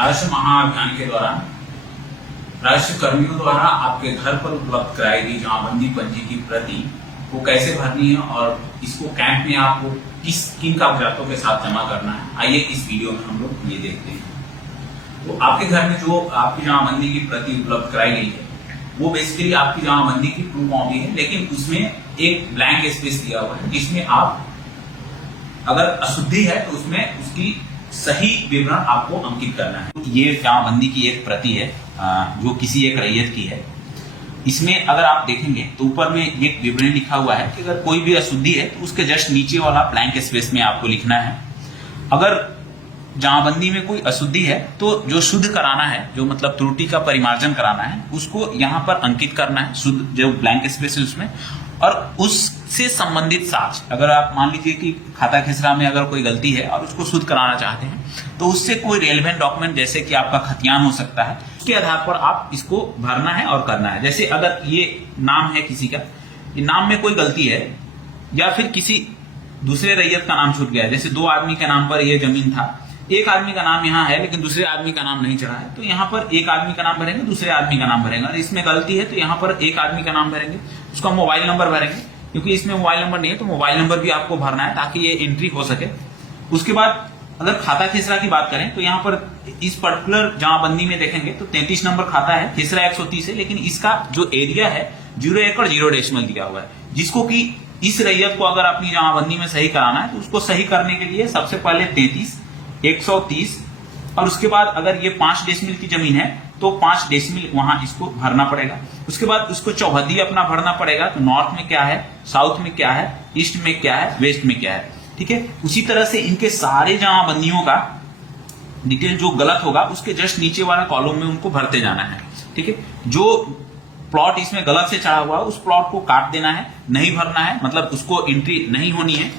राष्ट्रीय महाअभियान के दौरान राष्ट्रीय कर्मियों द्वारा आपके घर पर उपलब्ध कराई गई जमाबंदी पंजी की प्रति को कैसे भरनी है और इसको कैंप में आपको किन कागजातों के साथ जमा करना है, आइए इस वीडियो में हम लोग ये देखते हैं। तो आपके घर में जो आपकी जमाबंदी की प्रति उपलब्ध कराई गई है वो बेसिकली आपकी जमाबंदी की ट्रू कॉपी है, लेकिन उसमें एक ब्लैंक स्पेस दिया हुआ है जिसमें आप अगर अशुद्धि है तो उसमें उसकी सही विवरण आपको अंकित करना है। ये जमाबंदी की एक प्रति है जो किसी एक रैयत की है। इसमें अगर आप देखेंगे तो ऊपर में एक विवरण लिखा हुआ है कि अगर कोई भी अशुद्धि है तो उसके जस्ट नीचे वाला ब्लैंक स्पेस में आपको लिखना है। अगर जमाबंदी में कोई अशुद्धि है तो जो शुद्ध कराना है, जो मतलब त्रुटि का परिमार्जन कराना है, उसको यहाँ पर अंकित करना है, शुद्ध जो ब्लैंक स्पेस है उसमें। और उससे संबंधित साक्ष्य, अगर आप मान लीजिए कि खाता खसरा में अगर कोई गलती है और उसको शुद्ध कराना चाहते हैं तो उससे कोई रेलेवेंट डॉक्यूमेंट जैसे कि आपका खतियान हो सकता है, उसके आधार पर आप इसको भरना है और करना है। जैसे अगर ये नाम है किसी का, ये नाम में कोई गलती है या फिर किसी दूसरे रैयत का नाम छूट गया है, जैसे दो आदमी के नाम पर यह जमीन था, एक आदमी का नाम यहाँ है लेकिन दूसरे आदमी का नाम नहीं चढ़ा है, तो यहाँ पर एक आदमी का नाम भरेंगे, दूसरे आदमी का नाम भरेंगे। और इसमें गलती है तो यहाँ पर एक आदमी का नाम भरेंगे, उसका मोबाइल नंबर भरेंगे, क्योंकि इसमें मोबाइल नंबर नहीं है तो मोबाइल नंबर भी आपको भरना है ताकि ये एंट्री हो सके। उसके बाद अगर खाता खसरा की बात करें तो यहाँ पर इस पर्टिकुलर जमाबंदी में देखेंगे तो 33 नंबर खाता है, खसरा 130 है, लेकिन इसका जो एरिया है 0 एकड़ 0 डेसिमल दिया हुआ है, जिसको कि इस रैयत को अगर अपनी जमाबंदी में सही कराना है तो उसको सही करने के लिए सबसे पहले 33, 130 और उसके बाद अगर ये 5 डेसिमल की जमीन है तो 5 डेसिमल वहां इसको भरना पड़ेगा। उसके बाद उसको चौहद्दी अपना भरना पड़ेगा, तो नॉर्थ में क्या है, साउथ में क्या है, ईस्ट में क्या है, वेस्ट में क्या है। ठीक है, उसी तरह से इनके सारे जमाबंदियों का डिटेल जो गलत होगा उसके जस्ट नीचे वाला कॉलम में उनको भरते जाना है। ठीक है, जो प्लॉट इसमें गलत से चढ़ा हुआ है उस प्लॉट को काट देना है, नहीं भरना है, मतलब उसको एंट्री नहीं होनी है।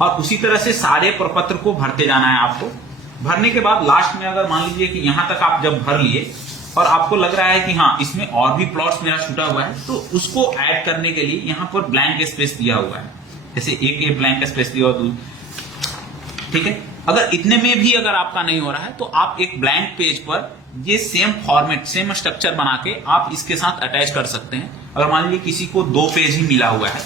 और उसी तरह से सारे प्रपत्र को भरते जाना है आपको। भरने के बाद लास्ट में अगर मान लीजिए कि यहां तक आप जब भर लिए और आपको लग रहा है कि हाँ इसमें और भी प्लॉट्स मेरा छूटा हुआ है, तो उसको ऐड करने के लिए यहाँ पर ब्लैंक स्पेस दिया हुआ है, जैसे एक ब्लैंक स्पेस दिया हुआ। ठीक है, अगर इतने में भी अगर आपका नहीं हो रहा है तो आप एक ब्लैंक पेज पर ये सेम फॉर्मेट, सेम स्ट्रक्चर बना के आप इसके साथ अटैच कर सकते हैं। अगर मान लीजिए किसी को 2 पेज ही मिला हुआ है,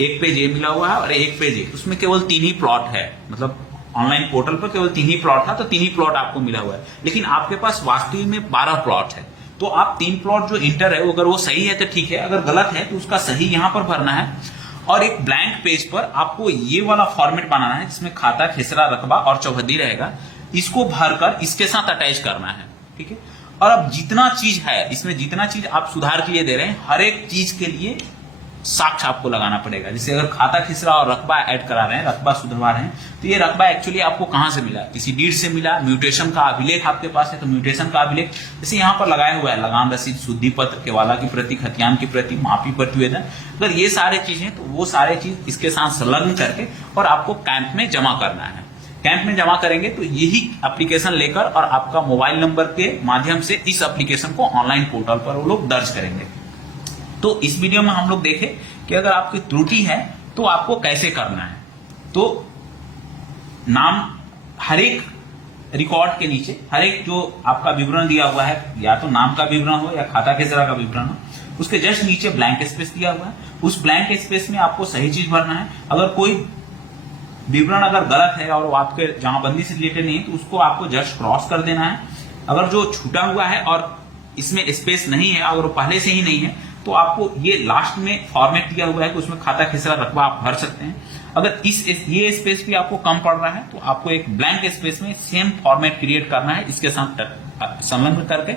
एक पेज ये मिला हुआ है और एक पेज ये, उसमें केवल 3 ही प्लॉट है, मतलब ऑनलाइन पोर्टल पर केवल 3 ही प्लॉट था तो 3 ही प्लॉट आपको मिला हुआ है, लेकिन आपके पास वास्तविक में 12 प्लॉट है, तो आप 3 प्लॉट जो इंटर है अगर वो सही है तो ठीक है, अगर गलत है तो उसका सही यहां पर भरना है। और एक ब्लैंक पेज पर आपको ये वाला फॉर्मेट बनाना है जिसमें खाता, खसरा, रकबा और चौहद्दी रहेगा, इसको भरकर इसके साथ अटैच करना है। ठीक है, और अब जितना चीज है इसमें, जितना चीज आप सुधार के लिए दे रहे हैं, हर एक चीज के लिए साक्ष्य आपको लगाना पड़ेगा। जैसे अगर खाता, खसरा और रकबा ऐड करा रहे हैं, रकबा सुधरवा रहे हैं, तो ये रकबा एक्चुअली आपको कहां से मिला, किसी डीड से मिला, म्यूटेशन का अभिलेख आपके पास है तो म्यूटेशन का अभिलेख, जैसे यहाँ पर लगाया हुआ है लगान रसीद, शुद्धि पत्र, केवाला की प्रति, खतियान की प्रति, माफी प्रतिवेदन, अगर ये सारे चीज हैं तो वो सारे चीज इसके साथ संलग्न करके और आपको कैंप में जमा करना है। कैंप में जमा करेंगे तो यही एप्लीकेशन लेकर और आपका मोबाइल नंबर के माध्यम से इस एप्लीकेशन को ऑनलाइन पोर्टल पर वो लोग दर्ज करेंगे। तो इस वीडियो में हम लोग देखें कि अगर आपकी त्रुटि है तो आपको कैसे करना है। तो नाम, हर एक रिकॉर्ड के नीचे हर एक जो आपका विवरण दिया हुआ है, या तो नाम का विवरण हो या खाता खसरा का विवरण हो, उसके जस्ट नीचे ब्लैंक स्पेस दिया हुआ है, उस ब्लैंक स्पेस में आपको सही चीज भरना है। अगर कोई विवरण अगर गलत है और वो आपके जमाबंदी से रिलेटेड नहीं है तो उसको आपको जस्ट क्रॉस कर देना है। अगर जो छूटा हुआ है और इसमें स्पेस नहीं है, अगर वो पहले से ही नहीं है, तो आपको ये लास्ट में फॉर्मेट दिया हुआ है कि उसमें खाता, खसरा, रकबा आप भर सकते हैं। अगर ये स्पेस भी आपको कम पड़ रहा है तो आपको एक ब्लैंक स्पेस में सेम फॉर्मेट क्रिएट करना है, इसके साथ संलग्न करके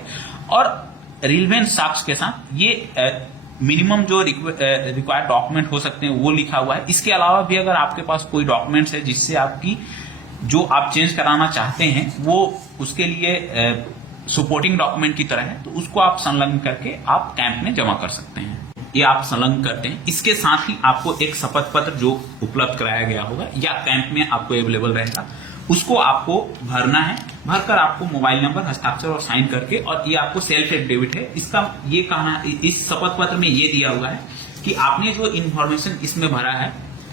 और रिलेवेंट साक्ष्य के साथ ये मिनिमम जो रिक्वायर्ड डॉक्यूमेंट हो सकते हैं वो लिखा हुआ है। इसके अलावा भी अगर आपके पास कोई डॉक्यूमेंट्स है जिससे आपकी जो आप चेंज कराना चाहते हैं वो उसके लिए सपोर्टिंग डॉक्यूमेंट की तरह है, तो उसको आप संलग्न करके आप कैंप में जमा कर सकते हैं। ये आप संलग्न करते हैं, इसके साथ ही आपको एक शपथ पत्र जो उपलब्ध कराया गया होगा या कैंप में आपको अवेलेबल रहेगा, उसको आपको भरना है। भरकर आपको मोबाइल नंबर, हस्ताक्षर और साइन करके, और ये आपको सेल्फ एफिडेविट है, इसका ये कहना, इस शपथ पत्र में ये दिया हुआ है कि आपने जो इन्फॉर्मेशन इसमें भरा है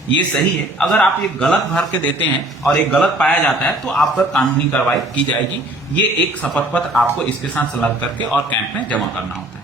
ये सही है। अगर आप ये गलत भर के देते हैं और ये गलत पाया जाता है तो आप पर कानूनी कार्रवाई की जाएगी। ये एक शपथ पत्र आपको इसके साथ संलग्न करके और कैंप में जमा करना होता है।